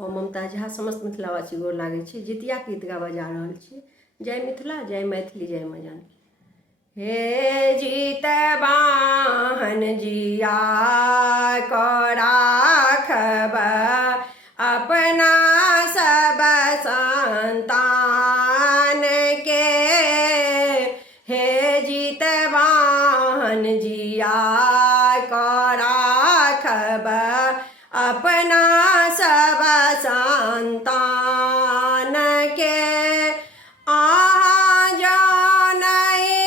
हम ममता झा समस्त मिथिलावासी गोर लागै छी। जितिया गीत गाबऽ जा रहल छी। जय मिथिला, जय मैथिली, जय माँ जानकी। हे जितवाहन जिया को राखब अपना सब संतान के। हे जितवाहन जिया को राखब अपना सब संतान के। आहाँ जो नहीं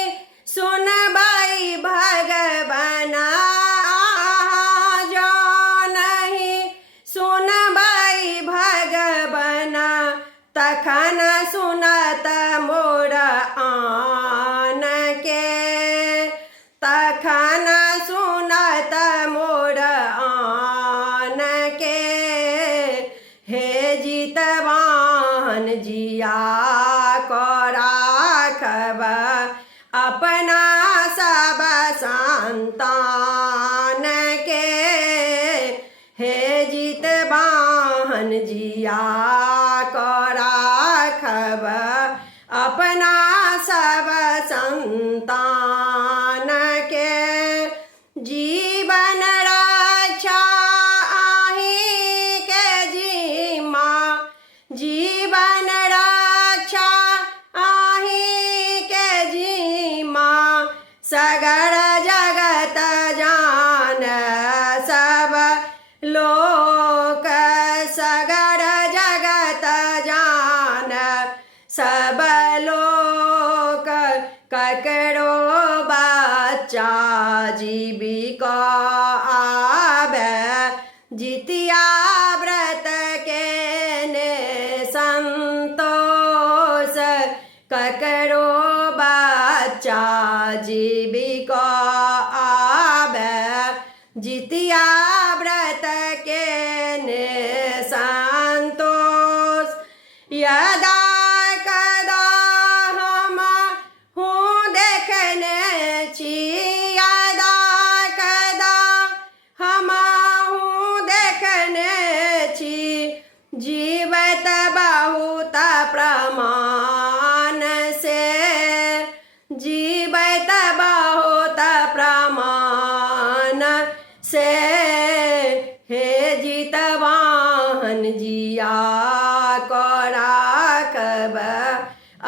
सुनबै भगवन, आहाँ जो नहीं सुनबै भगवन, तखन सुनत मोर आन के। तखन सुनत मोर आन के। हे जितवाहन जिया को राखब अपना सब संतान के। हे जितवाहन जिया को राखब अपना सब संतान के। जीवन रक्षा आही के जिम्मा, जीवन रक्षा आही के जिम्मा, सगर जगत जान सब लोक, सगर जगत जान सब लोक। ककरो बच्चा जीविका आवे, जितिया व्रत के ने संतोष। ककरो बच्चा जीविका आवे, जितिया व्रत के ने संतोष। यदा कदा हम हूँ देखने छी, यदा कदा हम हूँ देखने छी, जीवत बहुत प्रमाण से, जीवत बहुत प्रमाण से। हे जितवाहन जिया को राखब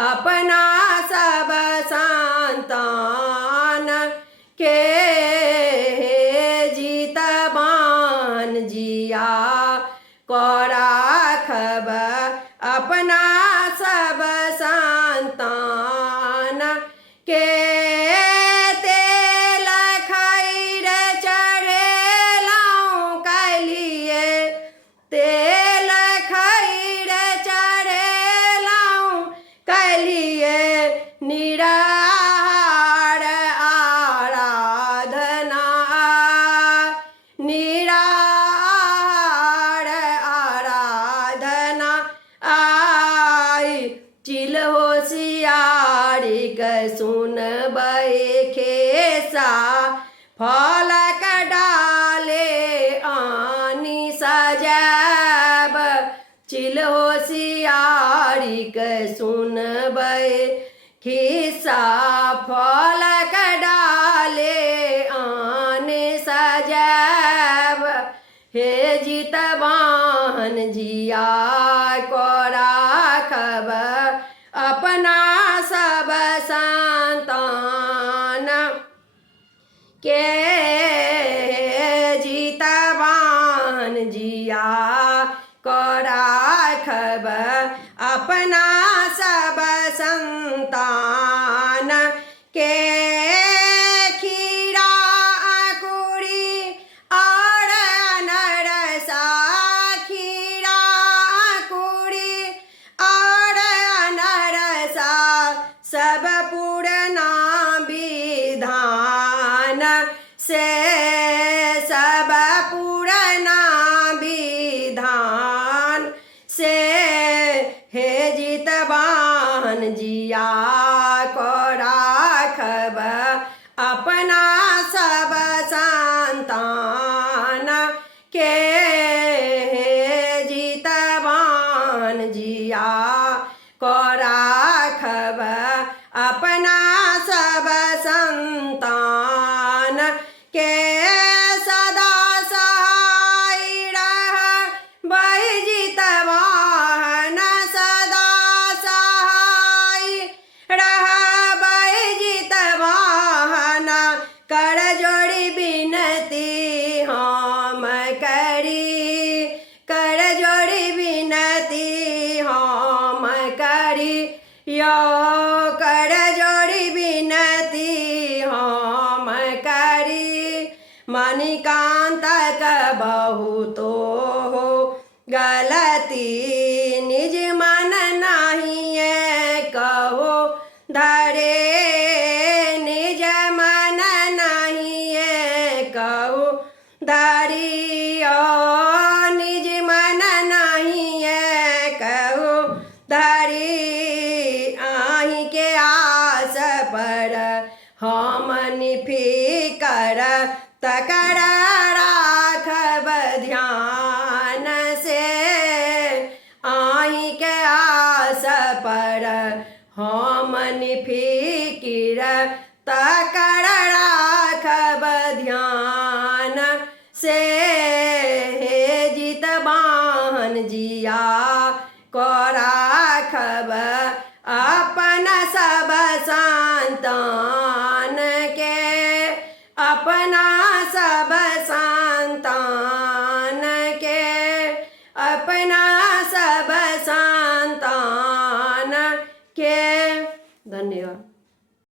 अपना सब संतान के। हे जितवाहन जिया को राखब अपना सब संतान के। तेल खैर चढ़ेलहुँ कलिए, तेल खैर चढ़ेलहुँ कलिए, निराहार आराधना, निराहार आराधना आई। चिल होशियारी के सुनबै खेसा, फलक डाले आनी सजाब। चिल होशियारी के सुनबै खिस्सा, फलक डाले आने सजाब। हे जितवाहन जिया को राखब अपना सब संतान के। जितवाहन जिया को राखब अपना सब संतान के। खीरा अंकुरी और अनरसा, खीरा अंकुरी और अनरसा, सब पूर्णा विधान से, सब पूर्णा विधान से। हे जितवाहन जिया को राखब अपना सब संतान के। हे जितवाहन जिया को राखब अपना सब संतान के सदा सहाय रहबै जितवाहन सदा सहाय रहबै जितवाहन कर जोड़ी बिनती हम करी कर जोड़ी बिनती हम करी यो कर जोड़ी बिनती हम करी मणिकांत का बहुतो हो गलती निज मन नहीं कहो धरे निज मन नहीं कहो धरियो निज मन नहीं कहो धरी आही के आस पर हम निफिकर तकर राखब ध्यान से आही के आस पर हम निफिकर तकर राखब ध्यान से हे जितवाहन जिया को राखब अपन सब संतान के अपना सब